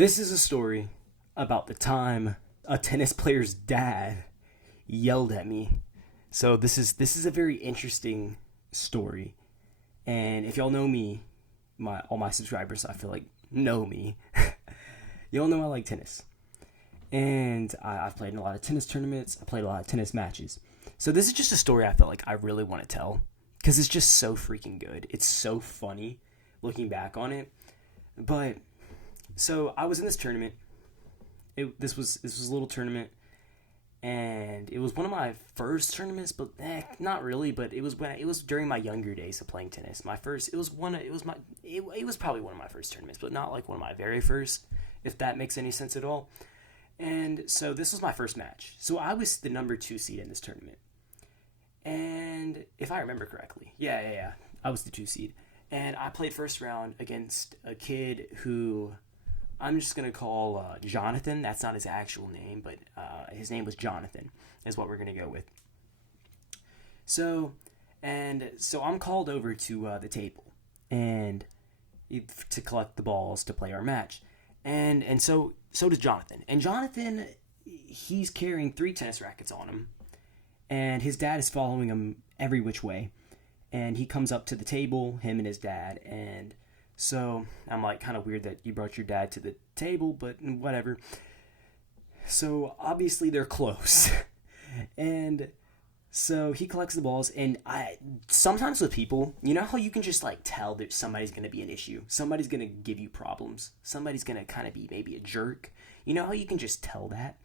This is a story about the time a tennis player's dad yelled at me. So this is a very interesting story. And if y'all know me, my all my subscribers I feel like know me. Y'all know I like tennis. And I've played in a lot of tennis tournaments. I played a lot of tennis matches. So this is just a story I felt like I really want to tell because it's just so freaking good. It's so funny looking back on it. But so I was in this tournament. This was a little tournament, and it was one of my first tournaments, but not really. But it was during my younger days of playing tennis. It was probably one of my first tournaments, but not like one of my very first, if that makes any sense at all. And so this was my first match. So I was the number 2 seed in this tournament, and if I remember correctly, yeah, I was the 2 seed, and I played first round against a kid who I'm just going to call Jonathan. That's not his actual name, but his name was Jonathan is what we're going to go with. So I'm called over to the table and to collect the balls to play our match. And so does Jonathan. And Jonathan, he's carrying 3 tennis rackets on him. And his dad is following him every which way. And he comes up to the table, him and his dad, and so I'm like, kind of weird that you brought your dad to the table, but whatever. So obviously they're close. And so he collects the balls, and I sometimes with people, you know how you can just like tell that somebody's going to be an issue. Somebody's going to give you problems. Somebody's going to kind of be maybe a jerk. You know how you can just tell that?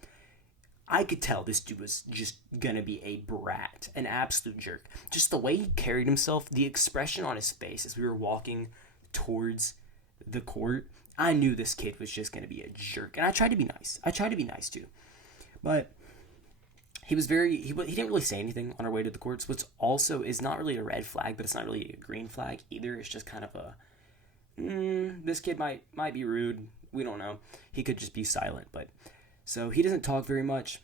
I could tell this dude was just going to be a brat, an absolute jerk. Just the way he carried himself, the expression on his face as we were walking towards the court, I knew this kid was just going to be a jerk. And I tried to be nice. I tried to be nice too. But he didn't really say anything on our way to the courts, which also is not really a red flag, but it's not really a green flag either. It's just kind of a, this kid might be rude. We don't know. He could just be silent. But so he doesn't talk very much.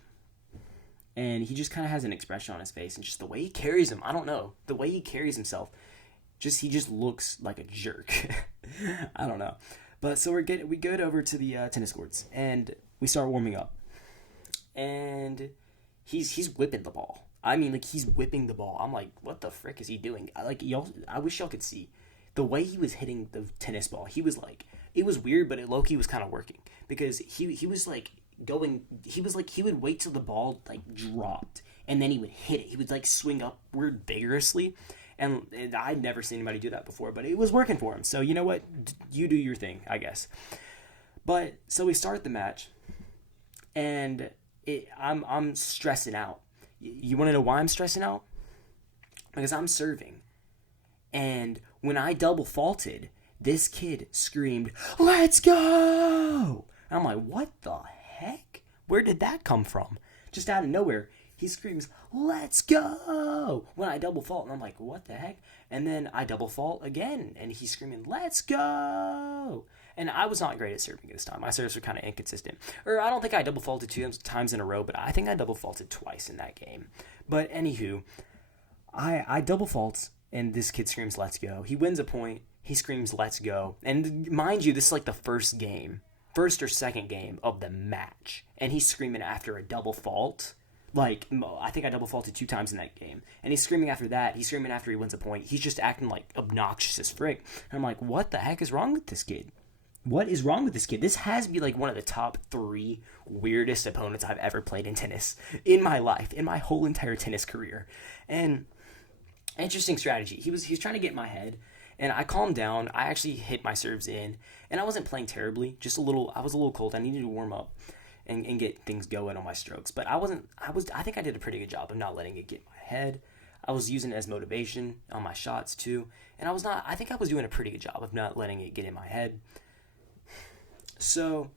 And he just kind of has an expression on his face. And just the way he carries him, I don't know. The way he carries himself, he just looks like a jerk. I don't know. But so we go over to the tennis courts, and we start warming up. And he's whipping the ball. I mean, like, he's whipping the ball. I'm like, what the frick is he doing? I wish y'all could see the way he was hitting the tennis ball. He was like, it was weird, but low-key was kind of working, because he was like going. He would wait till the ball like dropped, and then he would hit it. He would like swing upward vigorously. And I'd never seen anybody do that before, but it was working for him. So you know what? You do your thing, I guess. But so we start the match, and I'm stressing out. You want to know why I'm stressing out? Because I'm serving, and when I double faulted, this kid screamed, "Let's go!" And I'm like, what the heck? Where did that come from? Just out of nowhere. He screams, "Let's go!" when I double fault. And I'm like, what the heck? And then I double fault again. And he's screaming, "Let's go!" And I was not great at serving this time. My serves were kind of inconsistent. Or I don't think I double faulted 2 times in a row, but I think I double faulted twice in that game. But anywho, I double fault, and this kid screams, "Let's go." He wins a point. He screams, "Let's go." And mind you, this is like the first or second game of the match. And he's screaming after a double fault. Like, I think I double faulted 2 times in that game. And he's screaming after that. He's screaming after he wins a point. He's just acting like obnoxious as frick. And I'm like, what the heck is wrong with this kid? What is wrong with this kid? This has to be like one of the top 3 weirdest opponents I've ever played in tennis in my life, in my whole entire tennis career. And interesting strategy. He was trying to get in my head. And I calmed down. I actually hit my serves in. And I wasn't playing terribly. I was a little cold. I needed to warm up and get things going on my strokes. But I think I did a pretty good job of not letting it get in my head. I was using it as motivation on my shots too. And I think I was doing a pretty good job of not letting it get in my head. So,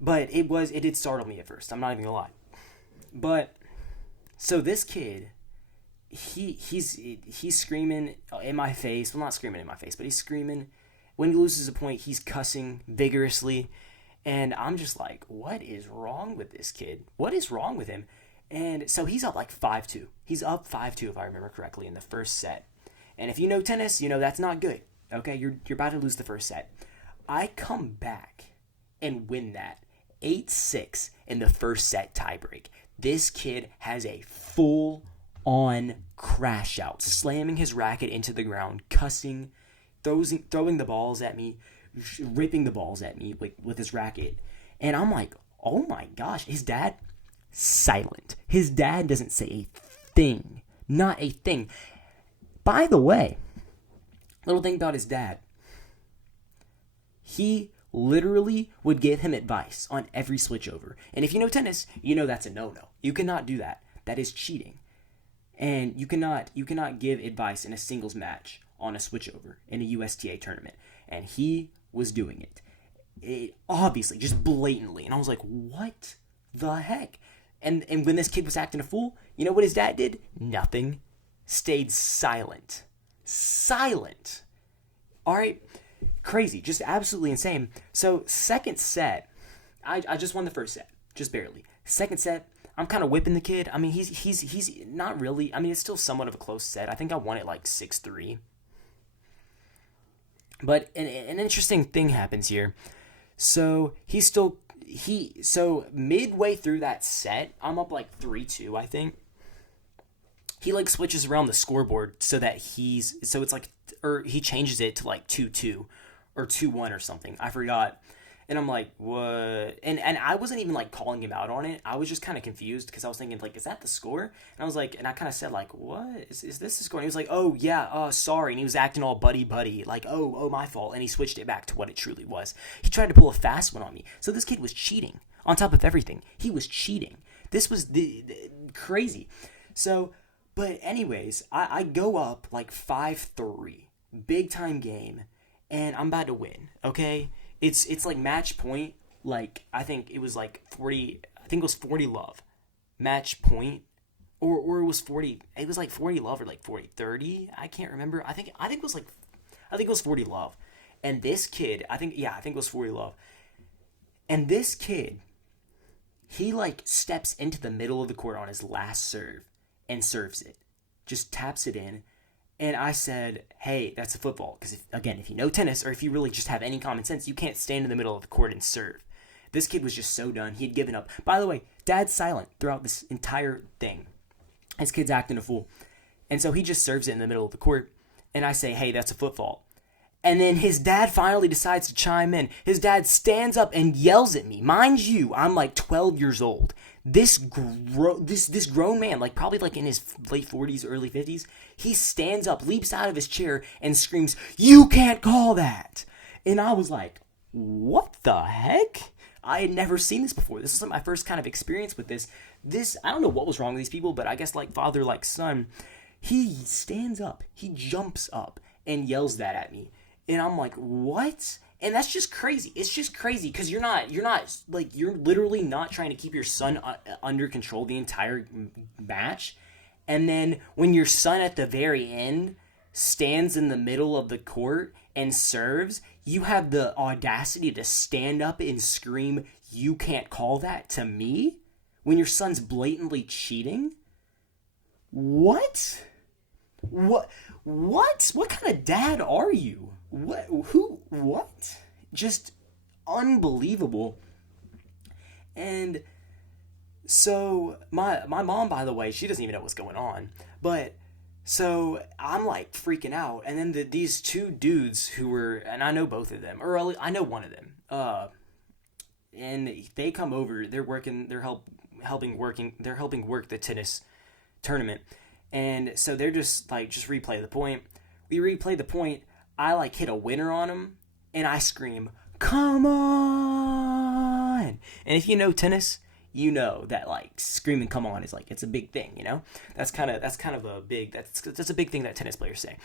but it did startle me at first. I'm not even gonna lie. But, so this kid, he's screaming in my face. Well, not screaming in my face, but he's screaming. When he loses a point, he's cussing vigorously. And I'm just like, what is wrong with this kid? What is wrong with him? And so he's up like 5-2. He's up 5-2 if I remember correctly in the first set. And if you know tennis, you know that's not good. Okay, you're about to lose the first set. I come back and win that 8-6 in the first set tiebreak. This kid has a full-on crash out, slamming his racket into the ground, cussing, throwing the balls at me, ripping the balls at me with his racket. And I'm like, oh my gosh, his dad, silent. His dad doesn't say a thing. Not a thing. By the way, little thing about his dad. He literally would give him advice on every switchover. And if you know tennis, you know that's a no-no. You cannot do that. That is cheating. And you cannot give advice in a singles match on a switchover in a USTA tournament. And he was doing it obviously, just blatantly. And I was like, what the heck? And when this kid was acting a fool, you know what his dad did? Nothing. Stayed silent. Silent. All right? Crazy. Just absolutely insane. So, second set, I just won the first set. Just barely. Second set, I'm kind of whipping the kid. I mean, he's not really. I mean, it's still somewhat of a close set. I think I won it like 6-3. But an interesting thing happens here. So so midway through that set, I'm up like 3-2, I think. He like switches around the scoreboard so that it's like, or he changes it to like 2-2 or 2-1 or something. I forgot. And I'm like, what? And I wasn't even like calling him out on it. I was just kind of confused because I was thinking like, is that the score? And I was like, and I kind of said like, what? Is this the score? And he was like, oh yeah, sorry. And he was acting all buddy, like, oh, my fault. And he switched it back to what it truly was. He tried to pull a fast one on me. So this kid was cheating. On top of everything, he was cheating. This was the crazy. So, but anyways, I go up like 5-3, big time game, and I'm about to win. Okay. It's like match point, like I think it was like 40, I think it was 40 love. Match point. Or it was 40, it was like 40 love or like 40-30. I can't remember. I think it was 40 love. And this kid, I think it was 40 love. And this kid, he like steps into the middle of the court on his last serve and serves it. Just taps it in. And I said, hey, that's a football. Because, if you know tennis or if you really just have any common sense, you can't stand in the middle of the court and serve. This kid was just so done. He had given up. By the way, dad's silent throughout this entire thing. His kid's acting a fool. And so he just serves it in the middle of the court. And I say, hey, that's a football. And then his dad finally decides to chime in. His dad stands up and yells at me. Mind you, I'm like 12 years old. This grown man, like probably like in his late 40s, early 50s, he stands up, leaps out of his chair, and screams, "You can't call that!" And I was like, what the heck? I had never seen this before. This was my first kind of experience with this. I don't know what was wrong with these people, but I guess like father, like son, he stands up, he jumps up and yells that at me. And I'm like, what? And that's just crazy. It's just crazy because you're literally not trying to keep your son under control the entire match. And then when your son at the very end stands in the middle of the court and serves, you have the audacity to stand up and scream, "You can't call that" to me? When your son's blatantly cheating? What? What kind of dad are you? What? Just unbelievable. And so my mom, by the way, she doesn't even know what's going on. But so I'm like freaking out. And then these two dudes who were, and I know both of them, or I know one of them. And they come over. They're helping work the tennis tournament. And so they're just replay the point. We replay the point. I like hit a winner on them, and I scream, "Come on!" And if you know tennis, you know that like screaming "come on" is like, it's a big thing, you know? That's kind of a big thing that tennis players say.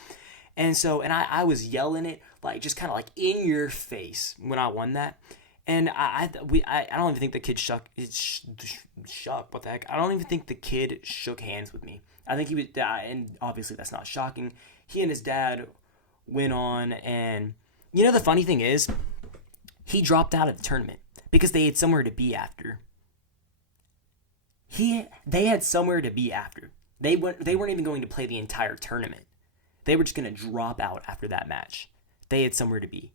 And so, and I was yelling it like just kind of like in your face when I won that. And I don't even think the kid shook. What the heck? I don't even think the kid shook hands with me. I think he was, and obviously that's not shocking. He and his dad went on, and you know the funny thing is, he dropped out of the tournament because they had somewhere to be after. They had somewhere to be after. They weren't even going to play the entire tournament. They were just going to drop out after that match. They had somewhere to be.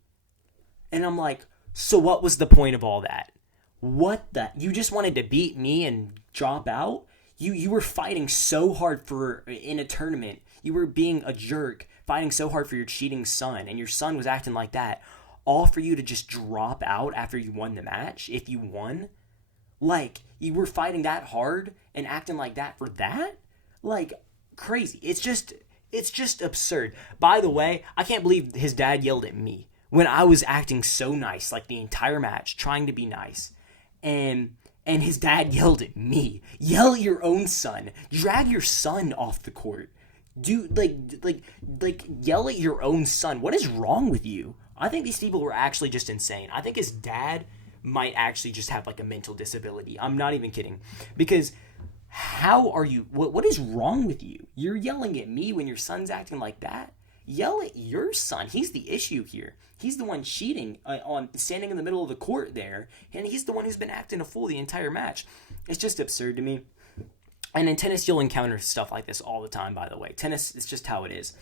And I'm like, So what was the point of all that? What the? You just wanted to beat me and drop out? You were fighting so hard for in a tournament. You were being a jerk, fighting so hard for your cheating son, and your son was acting like that, all for you to just drop out after you won the match, if you won? Like, you were fighting that hard and acting like that for that? Like, crazy. It's just absurd. By the way, I can't believe his dad yelled at me when I was acting so nice, like the entire match, trying to be nice. And his dad yelled at me. Yell at your own son. Drag your son off the court. Do like yell at your own son. What is wrong with you? I think these people were actually just insane. I think his dad might actually just have like a mental disability. I'm not even kidding. Because how are you? What is wrong with you? You're yelling at me when your son's acting like that? Yell at your son. He's the issue here. He's the one cheating on standing in the middle of the court there, and he's the one who's been acting a fool the entire match. It's just absurd to me. And in tennis, you'll encounter stuff like this all the time, by the way. Tennis is just how it is.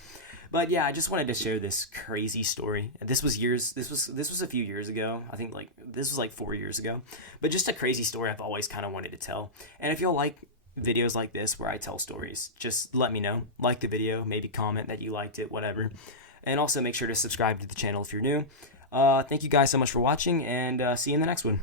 But yeah, I just wanted to share this crazy story. This was a few years ago. I think this was like 4 years ago. But just a crazy story I've always kind of wanted to tell. And if y'all like videos like this where I tell stories, just let me know. Like the video, maybe comment that you liked it, whatever. And also make sure to subscribe to the channel if you're new. Thank you guys so much for watching, and see you in the next one.